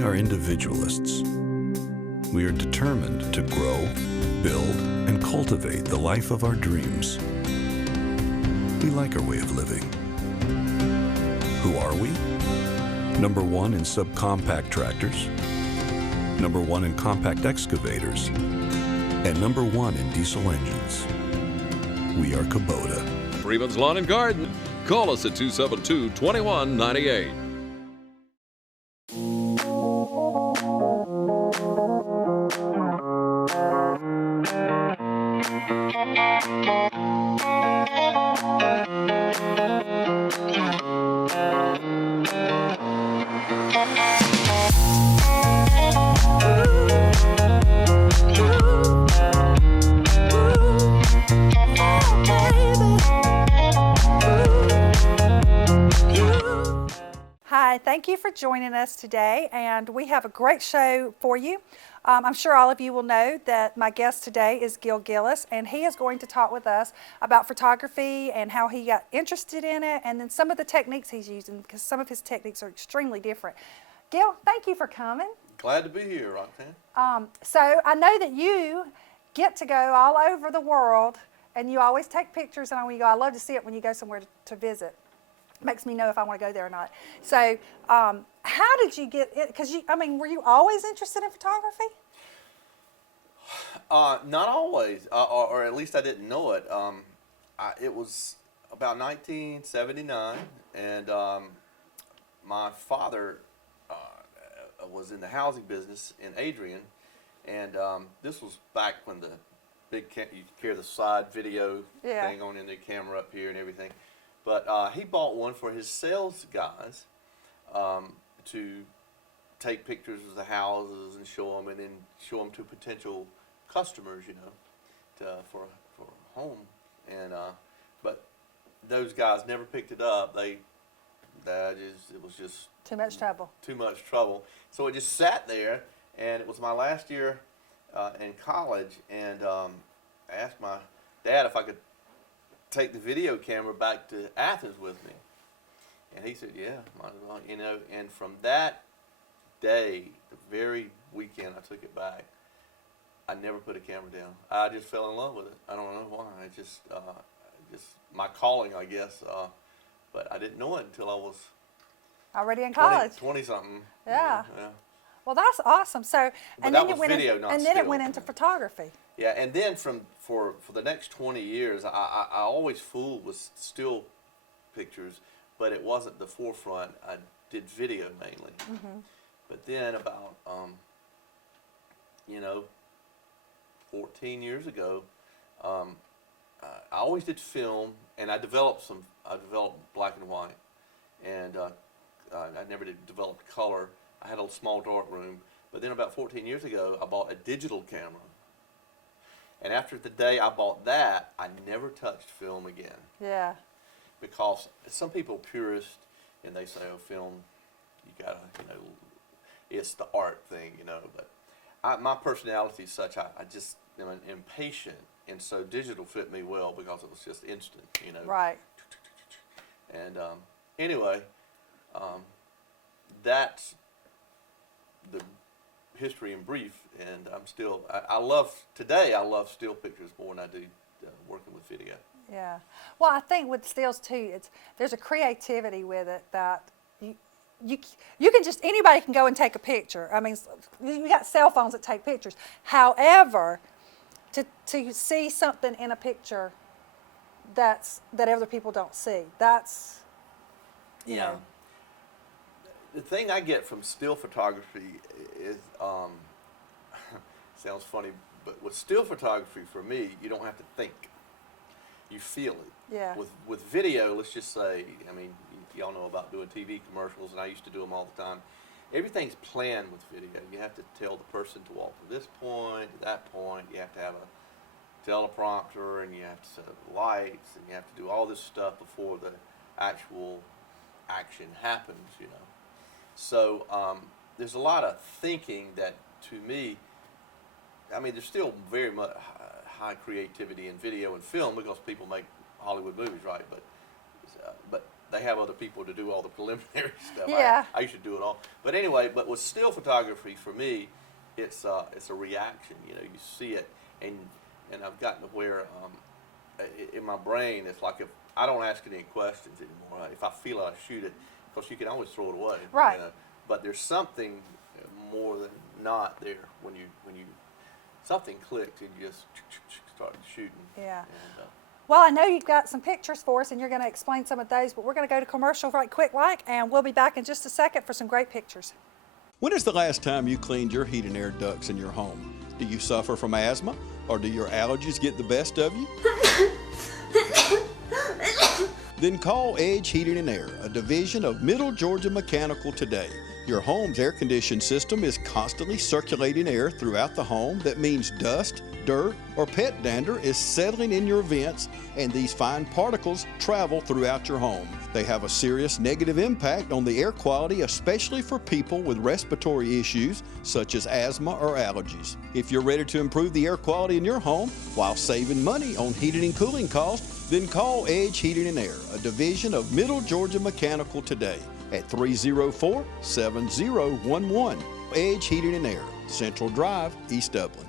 We are individualists. We are determined to grow, build, and cultivate the life of our dreams. We like our way of living. Who are we? Number 1 in subcompact tractors, number 1 in compact excavators, and number 1 in diesel engines. We are Kubota. Freeman's Lawn and Garden. Call us at 272-2198. Hi, thank you for joining us today, and we have a great show for you. I'm sure all of you will know that my guest today is Gillis, and he is going to talk with us about photography and how he got interested in it, and then some of the techniques he's using, because some of his techniques are extremely different. Gil, thank you for coming. Glad to be here, Roxanne. So I know that you get to go all over the world, and you always take pictures, and when you go, I love to see it when you go somewhere to visit. Makes me know if I want to go there or not. So how did you get it? Because were you always interested in photography? Not always, or at least I didn't know it. It was about 1979, and my father was in the housing business in Adrian, and this was back when the big you could carry the side video thing on in the camera up here and everything. But he bought one for his sales guys to take pictures of the houses and show them, and then show them to potential customers, for a home. And but those guys never picked it up. It was just Too much trouble. Too much trouble. So it just sat there, and it was my last year in college, and I asked my dad if I could take the video camera back to Athens with me, and he said, "Yeah, might as well." And from that day, the very weekend I took it back, I never put a camera down. I just fell in love with it. I don't know why. It just my calling, I guess. But I didn't know it until I was already in college. 20 something. Yeah. Yeah. Well, that's awesome. So, and then it went into photography. Yeah, and then for the next 20 years, I always fooled with still pictures, but it wasn't the forefront. I did video mainly. Mm-hmm. But then about 14 years ago, I always did film, and I developed black and white, and I never did develop color. I had a small dark room, but then about 14 years ago, I bought a digital camera. And after the day I bought that, I never touched film again. Yeah. Because some people are purists, and they say, "Oh, film, you gotta, it's the art thing, But my personality is such, I just am impatient, and so digital fit me well because it was just instant, Right. And anyway, that's the history in brief, and I love still pictures more than I do working with video. Yeah. Well, I think with stills too, there's a creativity with it that you can just, anybody can go and take a picture. You got cell phones that take pictures. However, to see something in a picture that other people don't see, that's you know. The thing I get from still photography is, sounds funny, but with still photography, for me, you don't have to think. You feel it. Yeah. With video, let's just say, y'all know about doing TV commercials, and I used to do them all the time. Everything's planned with video. You have to tell the person to walk from this point to that point. You have to have a teleprompter, and you have to set up lights, and you have to do all this stuff before the actual action happens, So there's a lot of thinking that, to me, there's still very much high creativity in video and film because people make Hollywood movies, right? But they have other people to do all the preliminary stuff. Yeah. I used to do it all. But anyway, but with still photography, for me, it's a reaction. You know, you see it, and I've gotten to where in my brain, it's like if I don't ask any questions anymore. If I feel I shoot it, because you can always throw it away. Right. You know? But there's something more than not there when you something clicks and you just start shooting. Yeah. And, Well, I know you've got some pictures for us, and you're going to explain some of those, but we're going to go to commercial right quick, and we'll be back in just a second for some great pictures. When is the last time you cleaned your heat and air ducts in your home? Do you suffer from asthma, or do your allergies get the best of you? Then call Edge Heating and Air, a division of Middle Georgia Mechanical today. Your home's air conditioning system is constantly circulating air throughout the home. That means dust, dirt, or pet dander is settling in your vents, and these fine particles travel throughout your home. They have a serious negative impact on the air quality, especially for people with respiratory issues such as asthma or allergies. If you're ready to improve the air quality in your home while saving money on heating and cooling costs, then call Edge Heating and Air, a division of Middle Georgia Mechanical today at 304-7011. Edge Heating and Air, Central Drive, East Dublin.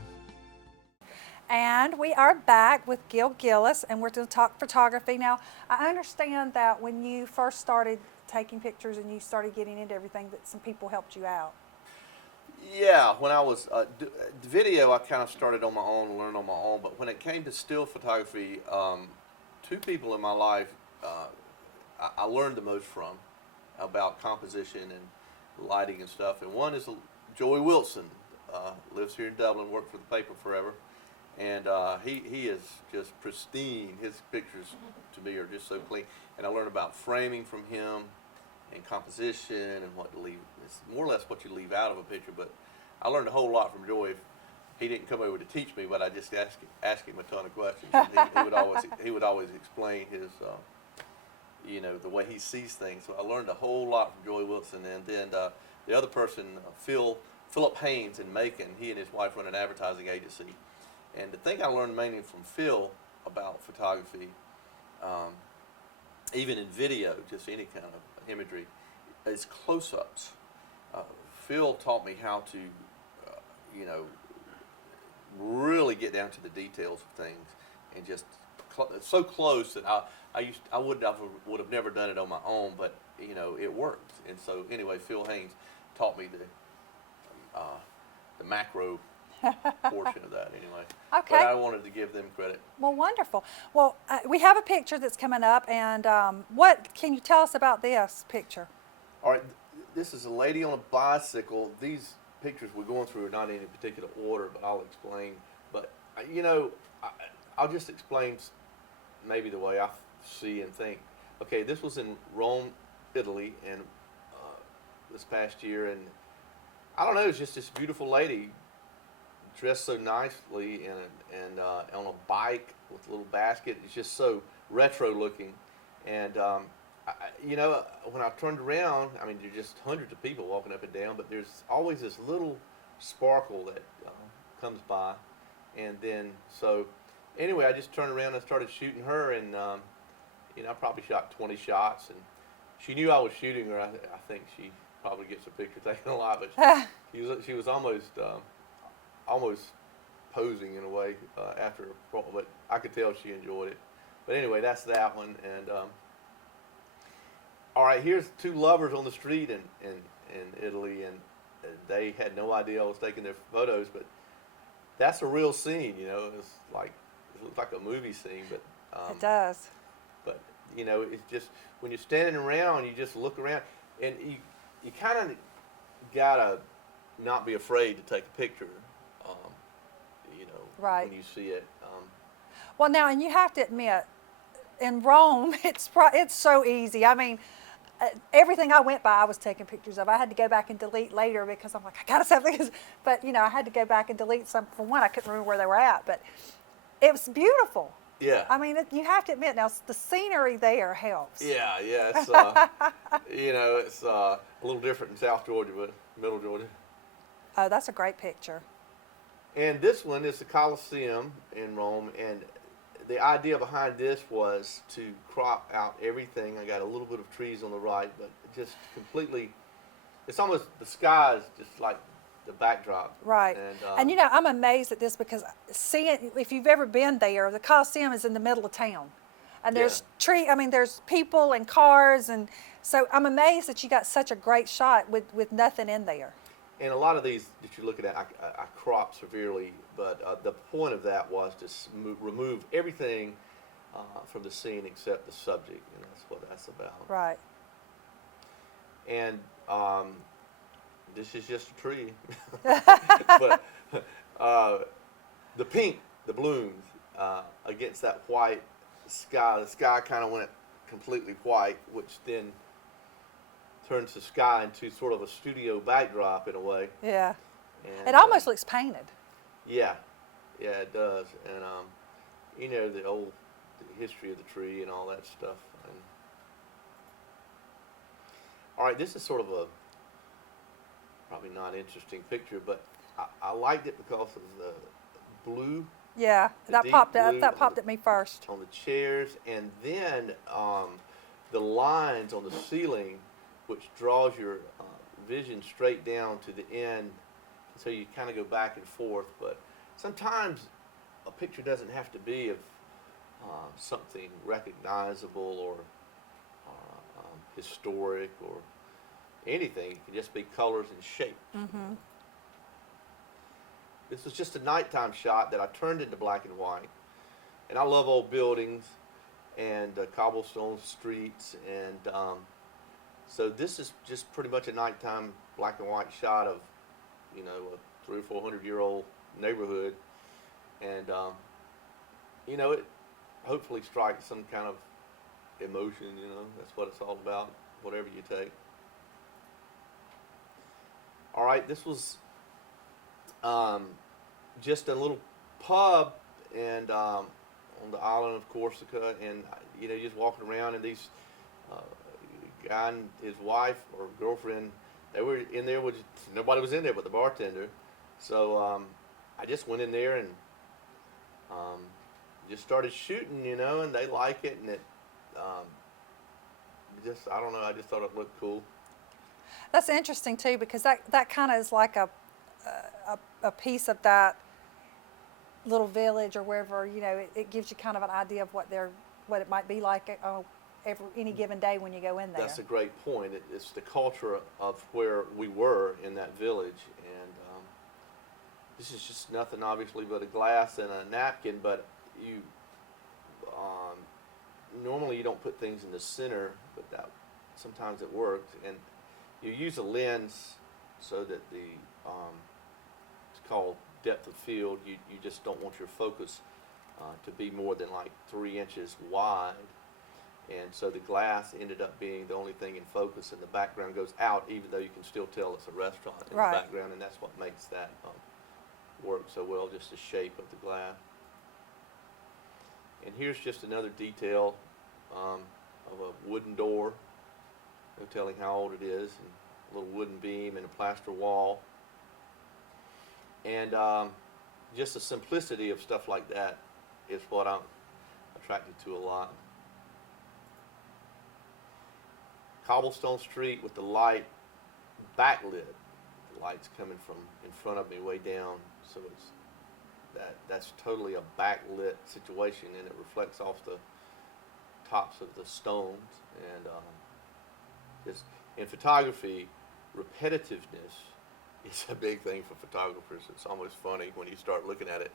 And we are back with Gillis, and we're going to talk photography. Now, I understand that when you first started taking pictures and you started getting into everything, that some people helped you out. yeah, when I was video, I kind of started on my own, learned on my own. But when it came to still photography, two people in my life I learned the most from about composition and lighting and stuff. And one is Joey Wilson, lives here in Dublin, worked for the paper forever. And he is just pristine. His pictures, to me, are just so clean. And I learned about framing from him and composition and what to leave. It's more or less what you leave out of a picture. But I learned a whole lot from Joey. He didn't come over to teach me, but I just asked him a ton of questions. And he would always explain his, the way he sees things. So I learned a whole lot from Joey Wilson. And then the other person, Philip Haynes in Macon, he and his wife run an advertising agency. And the thing I learned mainly from Phil about photography, even in video, just any kind of imagery, is close-ups. Phil taught me how to, really get down to the details of things, and just so close that I would have never done it on my own, but it worked. And so anyway, Phil Haynes taught me the macro portion of that anyway. Okay. But I wanted to give them credit. Well, wonderful. Well, we have a picture that's coming up, and what can you tell us about this picture? All right, this is a lady on a bicycle. These pictures we're going through are not in any particular order, but I'll explain. But, I'll just explain maybe the way I see and think. Okay, this was in Rome, Italy, and this past year, and I don't know, it's just this beautiful lady dressed so nicely and on a bike with a little basket. It's just so retro looking. And, when I turned around, there's just hundreds of people walking up and down, but there's always this little sparkle that comes by. And then, so anyway, I just turned around and started shooting her, and, I probably shot 20 shots, and she knew I was shooting her. I think she probably gets a picture taken a lot, but she was almost posing in a way after, but I could tell she enjoyed it. But anyway, that's that one. And all right, here's two lovers on the street in Italy, and they had no idea I was taking their photos, but that's a real scene. It looks like a movie scene, but It does. But it's just when you're standing around, you just look around, and you kind of gotta not be afraid to take a picture. Right. When you see it. Well, now, and you have to admit, in Rome, it's so easy. Everything I went by, I was taking pictures of. I had to go back and delete later because I'm like, I gotta save things. But I had to go back and delete some. For one, I couldn't remember where they were at, but it was beautiful. Yeah. You have to admit, now the scenery there helps. Yeah. It's it's a little different in South Georgia, but Middle Georgia. Oh, that's a great picture. And this one is the Colosseum in Rome, and the idea behind this was to crop out everything. I got a little bit of trees on the right, but just completely, it's almost, the sky is just like the backdrop. Right. And you know, I'm amazed at this because seeing, if you've ever been there, the Coliseum is in the middle of town. And there's there's people and cars, and so I'm amazed that you got such a great shot with nothing in there. And a lot of these that you're looking at, I crop severely, but the point of that was to remove everything from the scene except the subject, and that's what that's about. Right. And this is just a tree. But the pink, the blooms, against that white sky, the sky kind of went completely white, which then turns the sky into sort of a studio backdrop in a way. Yeah. And, it almost looks painted. Yeah, it does. And you know, the history of the tree and all that stuff. And all right, this is sort of a probably not interesting picture, but I liked it because of the blue. Yeah, that popped at me first. On the chairs, and then the lines on the ceiling, which draws your vision straight down to the end, so you kind of go back and forth. But sometimes a picture doesn't have to be of something recognizable or historic or anything. It can just be colors and shape. Mm-hmm. This was just a nighttime shot that I turned into black and white. And I love old buildings and cobblestone streets. And so this is just pretty much a nighttime black and white shot of, you know, a 300 or 400-year-old neighborhood. And, you know, it hopefully strikes some kind of emotion, you know. That's what it's all about, whatever you take. All right, this was just a little pub and on the island of Corsica, and you know, just walking around, and these guy and his wife or girlfriend, they were in there with, nobody was in there but the bartender. So I just went in there and just started shooting, you know, and they like it, and it just, I don't know, I just thought it looked cool. That's interesting too, because that kind of is like a piece of that little village or wherever, you know, it gives you kind of an idea of what it might be like any given day when you go in there. That's a great point. It's the culture of where we were in that village, and this is just nothing obviously but a glass and a napkin, but you normally you don't put things in the center, but that sometimes it works, and you use a lens so that the it's called depth of field. You just don't want your focus to be more than like 3 inches wide, and so the glass ended up being the only thing in focus, and the background goes out, even though you can still tell it's a restaurant in the background, and that's what makes that work so well, just the shape of the glass. And here's just another detail of a wooden door, no telling how old it is, and a little wooden beam and a plaster wall. And just the simplicity of stuff like that is what I'm attracted to a lot. Cobblestone street with the light backlit. The light's coming from in front of me way down, so it's that's totally a backlit situation, and it reflects off the tops of the stones. And just in photography, repetitiveness is a big thing for photographers. It's almost funny when you start looking at it.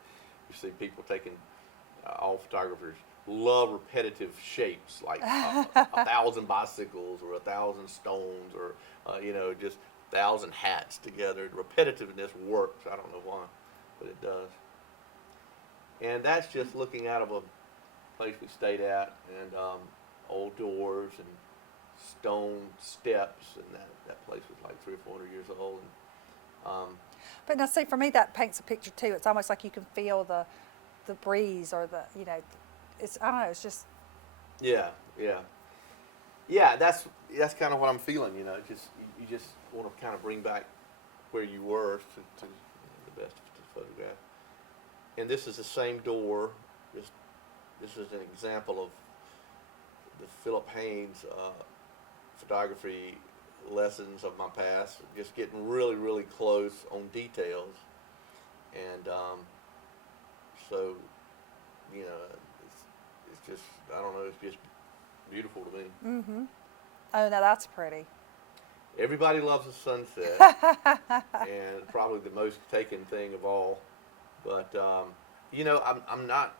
You see people taking, all photographers love repetitive shapes, like 1,000 bicycles or 1,000 stones, or you know, just 1,000 hats together. Repetitiveness works. I don't know why, but it does. And that's just looking out of a place we stayed at, and old doors and stone steps, and that place was like 300 or 400 years old. And, but now, see, for me, that paints a picture too. It's almost like you can feel the breeze, or the, you know, it's, I don't know, it's just. Yeah. That's kind of what I'm feeling. You know, just you just want to kind of bring back where you were to the best to photograph. And this is the same door, just this is an example of the Philip Haynes photography lessons of my past, just getting really, really close on details. And so, you know, it's just, I don't know, it's just beautiful to me. Mm-hmm. Oh, now that's pretty. Everybody loves a sunset, and probably the most taken thing of all. But you know, I'm not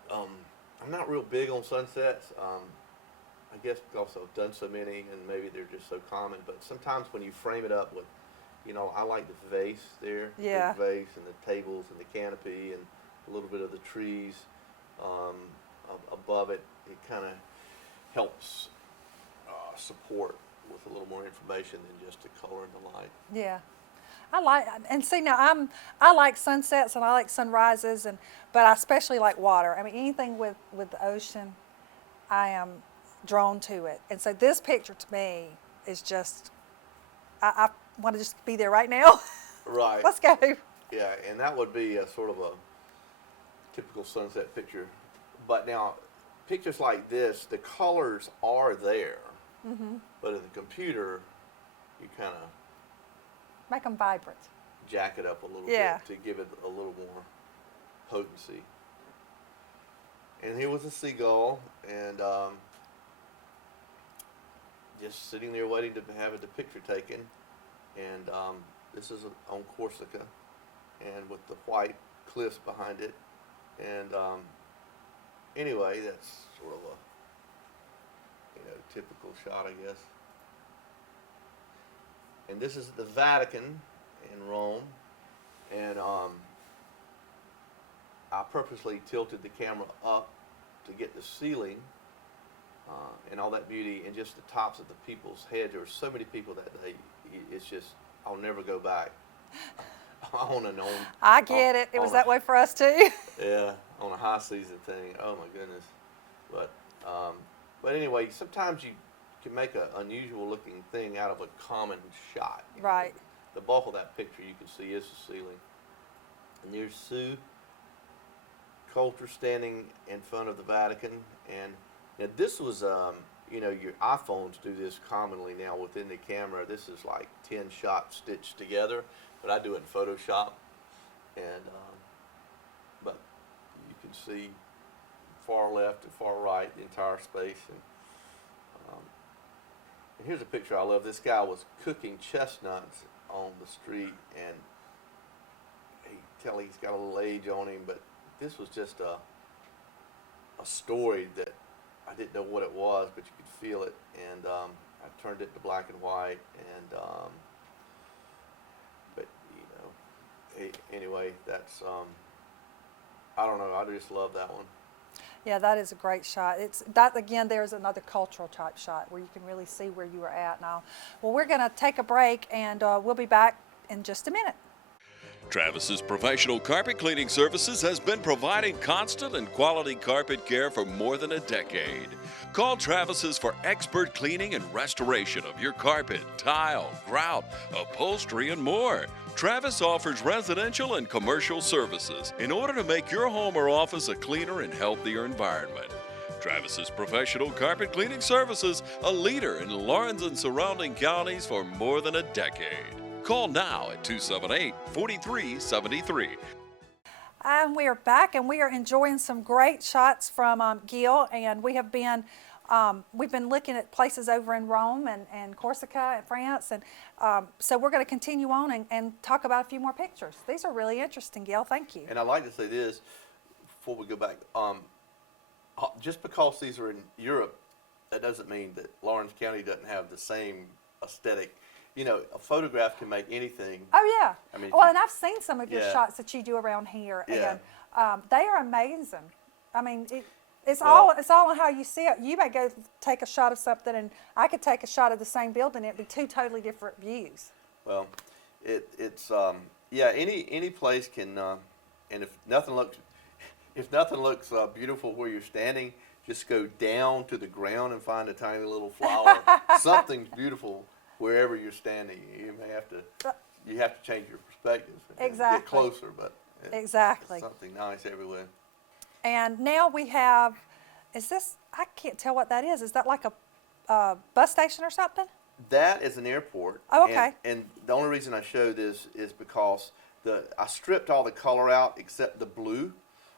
real big on sunsets. I guess because I've done so many, and maybe they're just so common. But sometimes when you frame it up with, you know, I like the vase there, Yeah. the vase and the tables and the canopy and a little bit of the trees above it. It kind of helps support with a little more information than just the color and the light. Yeah. I like, and see now I like sunsets and I like sunrises, but I especially like water. I mean, anything with the ocean, I am drawn to it. And so this picture to me is just, I want to just be there right now. Right. Let's go. Yeah, and that would be a sort of a typical sunset picture. But now, pictures like this, the colors are there, but in the computer, you kind of Make them vibrant. jack it up a little Yeah. bit to give it a little more potency. And here was a seagull, and just sitting there waiting to have the picture taken. And this is on Corsica, and with the white cliffs behind it. And anyway, that's sort of a typical shot, I guess. And this is the Vatican in Rome, and I purposely tilted the camera up to get the ceiling and all that beauty, and just the tops of the people's heads. There were so many people that day. It's just, I'll never go back. On and on. I get it. It was that way for us too. Yeah, on a high season thing. Oh my goodness. But anyway, sometimes you can make an unusual looking thing out of a common shot. Right. The bulk of that picture you can see is the ceiling. And there's Sue Coulter standing in front of the Vatican. And now this was, you know, your iPhones do this commonly now within the camera. This is like 10 shots stitched together, but I do it in Photoshop. And but you can see far left and far right the entire space. And here's a picture I love. This guy was cooking chestnuts on the street, and he's got a little age on him, but this was just a story that I didn't know what it was, but you could feel it. And I turned it to black and white, and but you know, anyway, that's I don't know. I just love that one. Yeah, that is a great shot. It's that again. There's another cultural type shot where you can really see where you were at now. Well, we're going to take a break, and we'll be back in just a minute. Travis's professional carpet cleaning services has been providing constant and quality carpet care for more than a decade. Call Travis's for expert cleaning and restoration of your carpet, tile, grout, upholstery, and more. Travis offers residential and commercial services in order to make your home or office a cleaner and healthier environment. Travis's professional carpet cleaning services, a leader in Lawrence and surrounding counties for more than a decade. Call now at 278-4373. And we are back, and we are enjoying some great shots from Gil, and we've been looking at places over in Rome and Corsica and France, and so we're going to continue on and talk about a few more pictures. These are really interesting, Gil. Thank you. And I'd like to say this before we go back. Just because these are in Europe, that doesn't mean that Lawrence County doesn't have the same aesthetic. You know, a photograph can make anything. Oh yeah. I mean, well, and I've seen some of your Yeah. shots that you do around here, Yeah. and they are amazing. I mean, it's all on how you see it. You may go take a shot of something, and I could take a shot of the same building. It'd be two totally different views. Well, it's any place can, and if nothing looks beautiful where you're standing, just go down to the ground and find a tiny little flower. Something's beautiful wherever you're standing. You have to change your perspective. And Exactly. get closer, but Exactly. something nice everywhere. And now we have Is this? I can't tell what that is. Is that like a bus station or something? That is an airport. Oh, okay. And the only reason I show this is because I stripped all the color out except the blue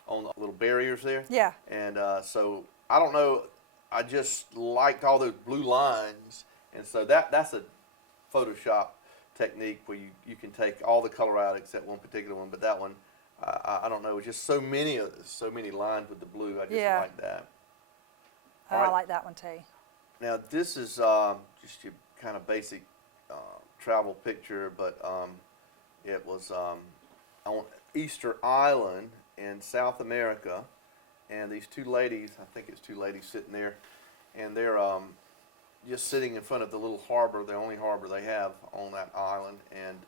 on the little barriers there. Yeah. And so I don't know. I just liked all those blue lines, and so that's a Photoshop technique where you can take all the color out except one particular one. But that one, I don't know. It's just so many of this, so many lines with the blue. I just Yeah. like that. Oh, All right. I like that one too. Now this is just your kind of basic travel picture, but it was on Easter Island in South America, and these two ladies, I think it's two ladies sitting there, and they're just sitting in front of the little harbor, the only harbor they have on that island,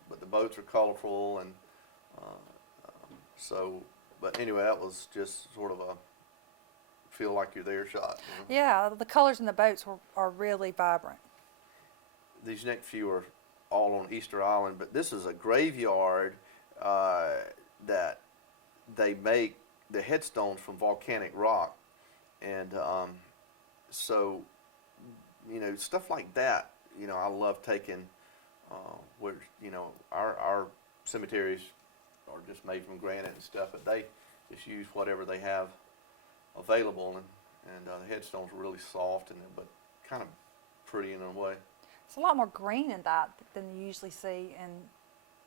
but the boats are colorful, and but anyway, that was just sort of a feel like you're there shot. You know? Yeah, the colors in the boats are really vibrant. These next few are all on Easter Island, but this is a graveyard that they make the headstones from volcanic rock, and so stuff like that. I love taking where our cemeteries are just made from granite and stuff, but they just use whatever they have available, and the headstones are really soft but kind of pretty in a way. It's a lot more green in that than you usually see in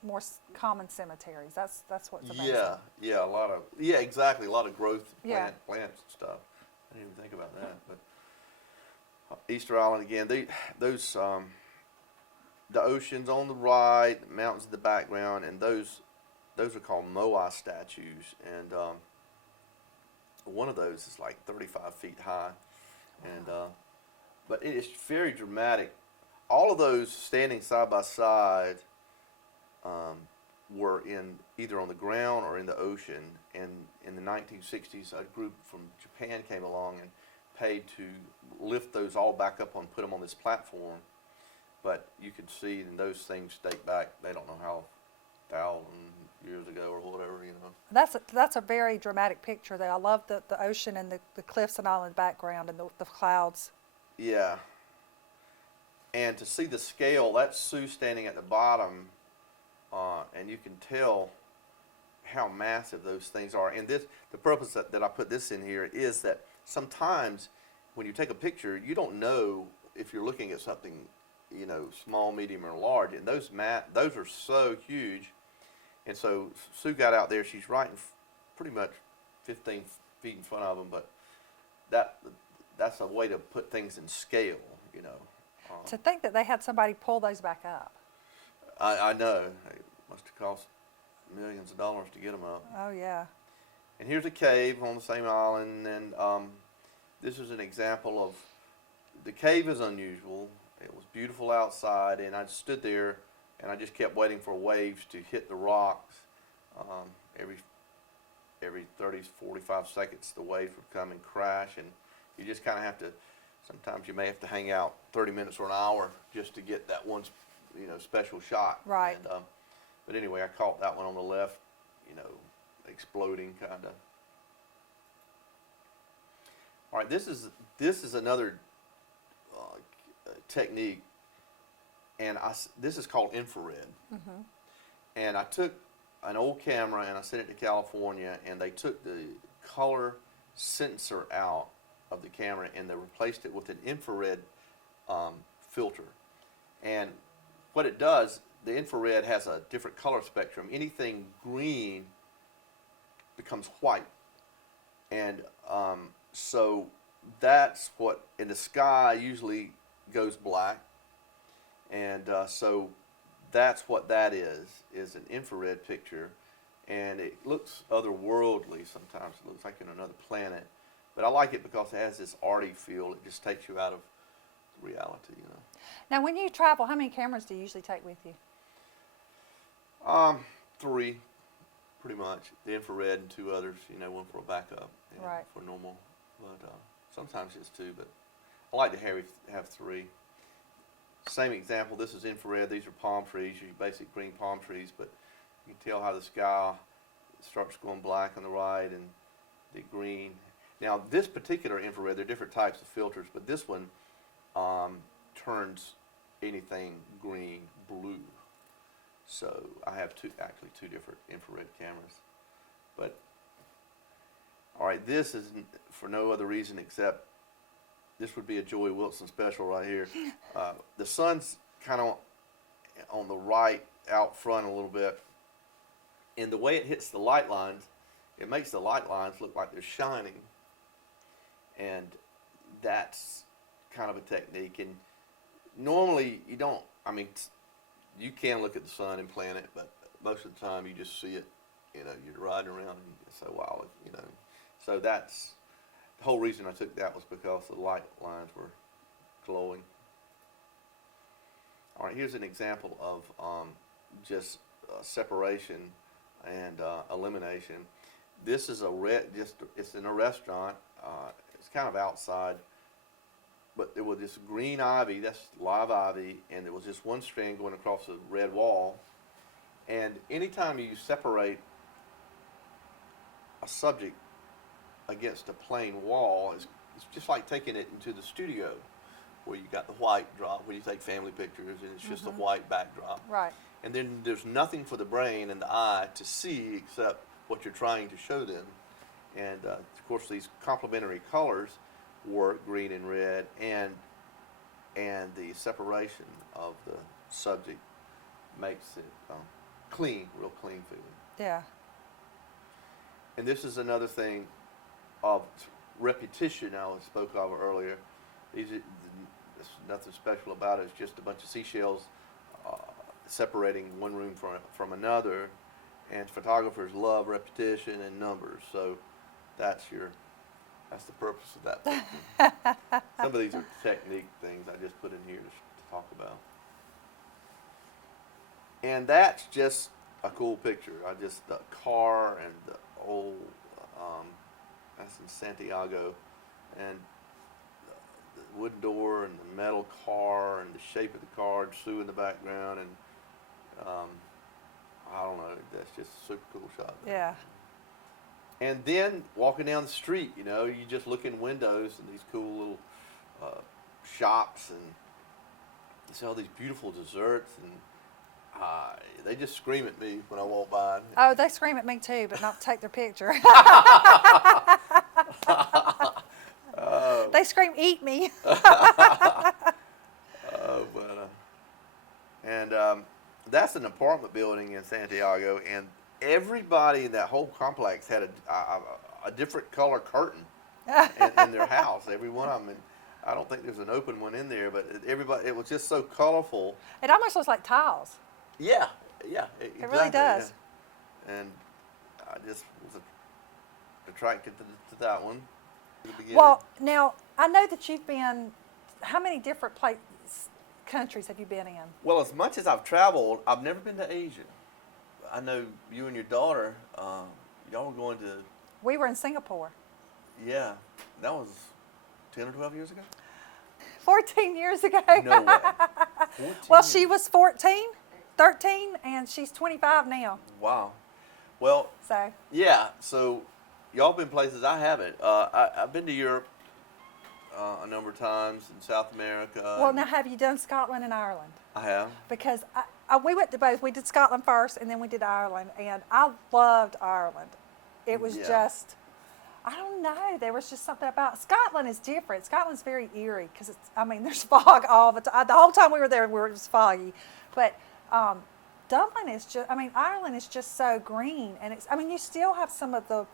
more common cemeteries. That's what's amazing. Yeah, exactly. A lot of growth, Yeah. plants and stuff. I didn't even think about that. But Easter Island again. Those the ocean's on the right, the mountains in the background, and those are called moai statues. And one of those is like 35 feet high, and but it is very dramatic. All of those standing side by side were either on the ground or in the ocean. And in the 1960s, a group from Japan came along and paid to lift those all back up and put them on this platform. But you can see, and those things date back, they don't know how 1,000 years ago or whatever, That's a very dramatic picture there. I love the ocean and the cliffs and island background and the clouds. Yeah. And to see the scale, that's Sue standing at the bottom, and you can tell how massive those things are. And the purpose that I put this in here is that sometimes when you take a picture, you don't know if you're looking at something, small, medium, or large. And those are so huge. And so Sue got out there. She's right pretty much 15 feet in front of them. But that's a way to put things in scale, To think that they had somebody pull those back up. I know. It must have cost millions of dollars to get them up. Oh, yeah. And here's a cave on the same island, and this is an example of, the cave is unusual. It was beautiful outside, and I stood there, and I just kept waiting for waves to hit the rocks. Every 30, 45 seconds, the waves would come and crash, and you just kind of have to, sometimes you may have to hang out 30 minutes or an hour just to get that one, special shot. Right. And, but anyway, I caught that one on the left, exploding kind of. All right, this is another technique, and this is called infrared. Mm-hmm. And I took an old camera and I sent it to California, and they took the color sensor out of the camera and they replaced it with an infrared filter. And what it does, the infrared has a different color spectrum. Anything green becomes white. And so that's what, in the sky usually goes black. And so that's what that is an infrared picture. And it looks otherworldly sometimes. It looks like in another planet. But I like it because it has this arty feel. It just takes you out of reality, Now, when you travel, how many cameras do you usually take with you? 3, pretty much. The infrared and 2 others, one for a backup, Right. for normal. But sometimes it's 2, but I like to have 3. Same example, this is infrared. These are palm trees, your basic green palm trees, but you can tell how the sky starts going black on the right and the green. Now, this particular infrared, there are different types of filters, but this one turns anything green blue. So I have actually two different infrared cameras. But, all right, this is for no other reason except this would be a Joey Wilson special right here. The sun's kind of on the right out front a little bit. And the way it hits the light lines, it makes the light lines look like they're shining. And that's kind of a technique. And normally you don't, I mean, you can look at the sun and plan it, but most of the time you just see it, you know, you're riding around and you say, wow, you know. So that's, the whole reason I took that was because the light lines were glowing. All right, here's an example of just separation and elimination. This is it's in a restaurant. It's kind of outside, but there was this green ivy, that's live ivy, and there was just one strand going across the red wall. And anytime you separate a subject against a plain wall, it's just like taking it into the studio where you got the white drop, where you take family pictures, and it's just a white backdrop. Right. And then there's nothing for the brain and the eye to see except what you're trying to show them. And of course, these complementary colors work, green and red, and the separation of the subject makes it clean, real clean feeling. Yeah. And this is another thing of repetition I spoke of earlier. There's nothing special about it. It's just a bunch of seashells separating one room from another. And photographers love repetition and numbers. So that's the purpose of that picture. Some of these are technique things I just put in here to talk about. And that's just a cool picture. The car and the old, that's in Santiago, and the wooden door and the metal car and the shape of the car, and Sue in the background, and I don't know, that's just a super cool shot. Yeah. And then walking down the street, you know, you just look in windows and these cool little shops, and you see all these beautiful desserts, and they just scream at me when I walk by. Oh, they scream at me too, but not to take their picture. They scream, "Eat me!" That's an apartment building in Santiago, and everybody in that whole complex had a different color curtain in their house. Every one of them, and I don't think there's an open one in there, but it was just so colorful. It almost looks like tiles. Yeah, It really does. Yeah. And I just was attracted to that one. Well, now, I know that you've been, how many different countries have you been in? Well, as much as I've traveled, I've never been to Asia. I know you and your daughter, y'all were going to... We were in Singapore. Yeah, that was 10 or 12 years ago? 14 years ago. No way. 14 Well, years. she was 14, 13, and she's 25 now. Wow. Well, So, yeah, so y'all been places I haven't. I've been to Europe a number of times, in South America. well, now have you done Scotland and Ireland? I have. Because we went to both. We did Scotland first, and then we did Ireland, and I loved Ireland. It was just, I don't know, there was just something about, Scotland is different. Scotland's very eerie, because there's fog all the time. The whole time we were there, it was foggy. But Dublin is just, Ireland is just so green, and you still have some of the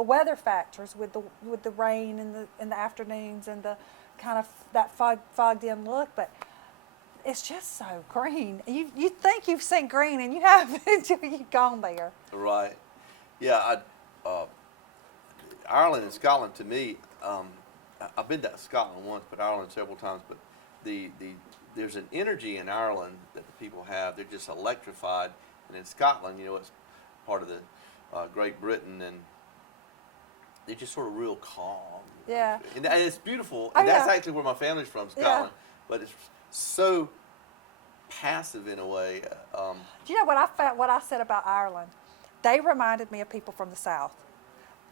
weather factors with the rain in the afternoons and the kind of that fogged in look, but it's just so green. You think you've seen green, and you haven't until you've gone there. Right. Yeah, Ireland and Scotland, to me, I've been to Scotland once, but Ireland several times, but there's an energy in Ireland that the people have. They're just electrified. And in Scotland, it's part of the Great Britain, and they're just sort of real calm. Yeah. And it's beautiful. Oh, And that's yeah. actually where my family's from, Scotland. Yeah. But it's so passive in a way. Do you know what I said about Ireland? They reminded me of people from the South.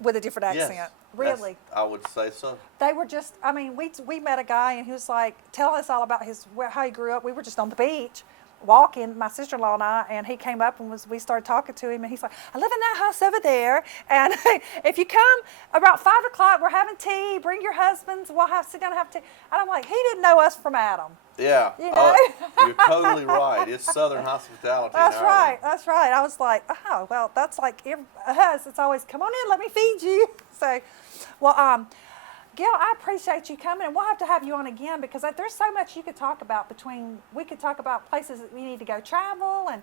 with a different Yes, accent. that's- Really. I would say so. They were just, I mean, we met a guy and he was like telling us all about how he grew up. We were just on the beach walking, my sister-in-law and I, and he came up and we started talking to him, and he's like, I live in that house over there, and if you come about 5 o'clock, we're having tea, bring your husbands, we'll sit down and have tea. And I'm like, he didn't know us from Adam. Yeah. You know? You're totally right. It's Southern hospitality. That's in right. Ireland. That's right. I was like, oh, well, that's like us. It's always, come on in, let me feed you. So, well, Gil, I appreciate you coming, and we'll have to have you on again because there's so much you could talk about we could talk about places that we need to go travel, and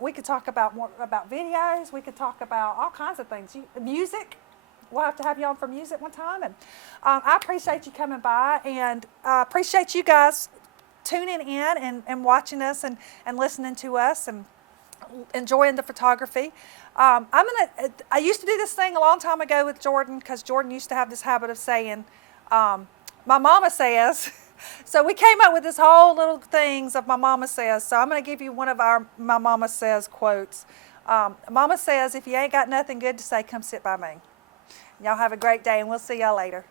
we could talk about more about videos. We could talk about all kinds of things. Music. We'll have to have you on for music one time. And I appreciate you coming by, and I appreciate you guys tuning in and watching us and listening to us and enjoying the photography. I used to do this thing a long time ago with Jordan because Jordan used to have this habit of saying, my mama says. So we came up with this whole little things of my mama says. So I'm going to give you one of my mama says quotes. Mama says, if you ain't got nothing good to say, come sit by me. Y'all have a great day, and we'll see y'all later.